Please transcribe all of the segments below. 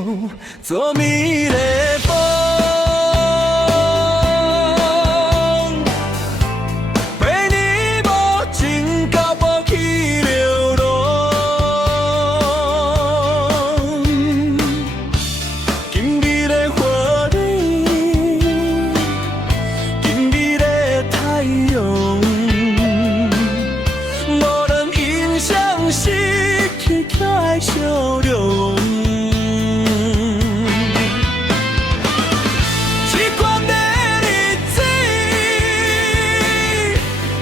雨，做美丽风。陪你无情到无去流浪，今日的花蕊，今日的太阳，无能影响失去起的笑容。这款的日子，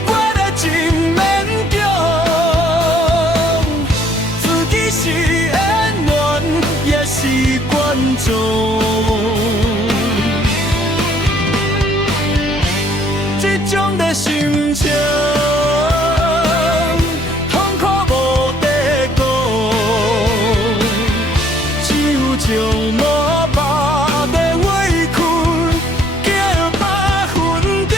我得真勉强，自己是演员，也是观众。这种的心情，痛苦无地讲，只有将无白的委屈，叫百分重。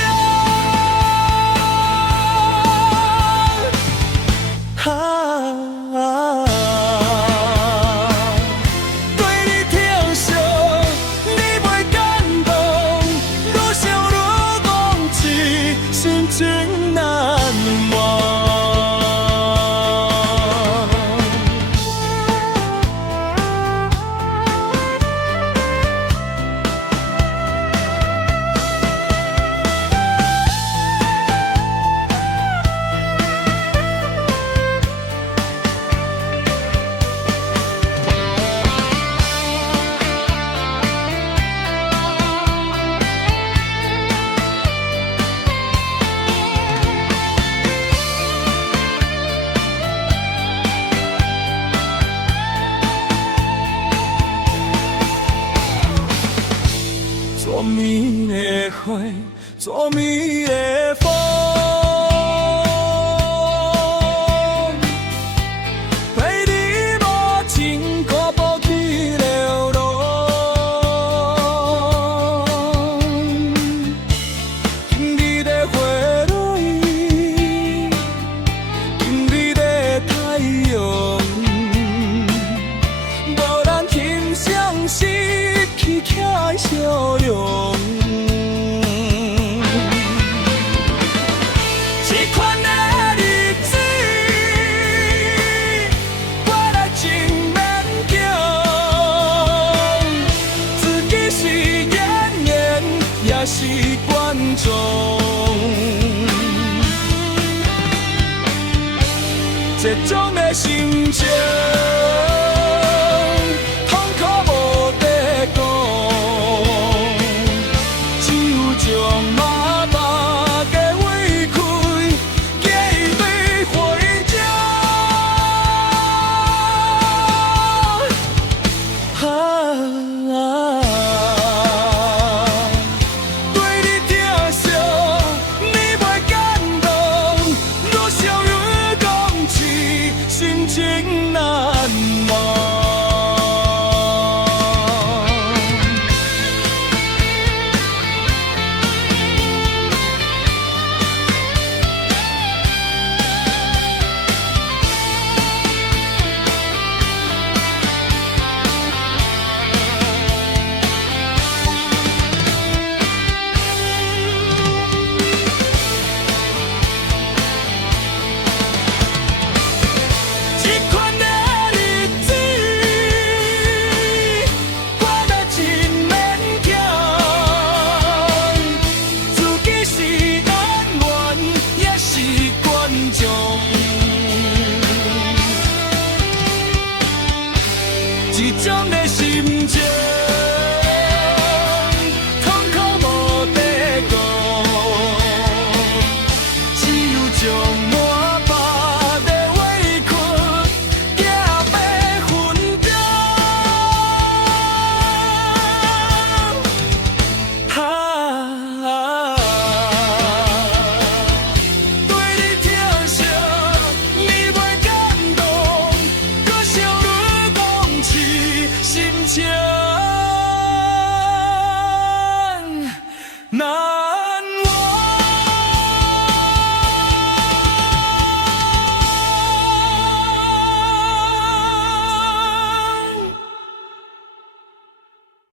对你疼惜，你袂感动，愈想愈讲起，心情难忘。做美的花，做美的风，陪你无情过无去流浪。今日的花蕊，今日的太阳，无人欣赏失去起的笑容。这款的日子，我得真勉强，自己是演员，也是观众。这种的心情，痛苦无地讲，只有将麻烦的委屈，寄对花鸟。对你疼惜，你袂感动，愈想愈讲起，心情难忘。这款的日子，我得真勉强，自己是演员，也是观众。这种的心情，痛苦无地讲，只有将满白的委屈，寄百分重。对你疼惜，你袂感动，愈想愈讲起，心情难。